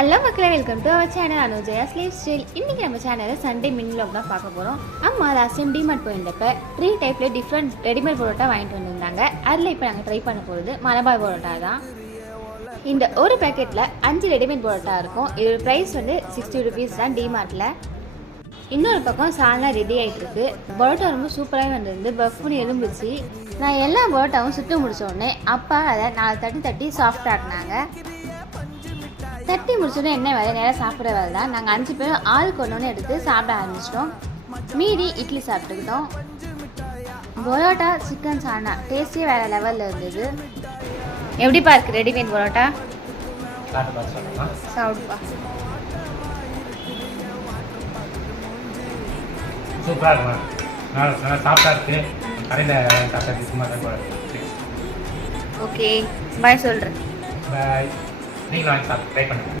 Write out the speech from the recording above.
Hello மக்களே, welcome to our channel Anujaya's life style. இன்றைக்கி நம்ம சேனலில் சண்டே மினி vlog தான் பார்க்க போகிறோம். அம்மா லாஸ்ட் டைம் டிமார்ட் போயிருந்தப்போ 3 டைப்பில் டிஃப்ரெண்ட் ரெடிமேட் பரோட்டா வாங்கிட்டு வந்திருந்தாங்க. அதில் இப்போ நாங்கள் ட்ரை பண்ண போகிறது மலபார் பரோட்டா தான். இந்த ஒரு பேக்கெட்டில் 5 ரெடிமேட் பரோட்டா இருக்கும். இதோட ப்ரைஸ் வந்து 60 ருபீஸ் தான் டிமார்ட்டில். இன்னொரு பக்கம் சால்னா ரெடி ஆகிட்டு இருக்கு. பரோட்டா ரொம்ப சூப்பராக வந்திருந்து பஃப்னு எலும்பிச்சு. நான் எல்லா பரோட்டாவும் சுட்டு முடிச்ச உடனே அப்பா அதை 4 தட்டி சாஃப்ட் ஆக்குனாங்க. தட்டி முடிச்சோன்னே என்ன வேலை, நேராக சாப்பிட்ற வேலை தான். நாங்கள் 5 பேரும் ஆளுக்கு ஒன்று எடுத்து சாப்பிட ஆரம்பிச்சிட்டோம். மீதி இட்லி சாப்பிட்டுக்கிட்டோம். பரோட்டா சிக்கன் சால்னா டேஸ்டே வேறு லெவலில் இருந்தது. எப்படிப்பா இருக்குது ரெடிமேட் பரோட்டா? சாப்பிடுப்பா. சூப்பராக இருக்கும். நல்லா சாப்பிட்டா இருக்கு. கடையில் சாப்பிட்டா சும்மா ஓகே, பாய் சொல்கிறேன். பாய். நீங்களும் வாங்கி சாப்பிட்டு ட்ரை பண்ணுங்கள்.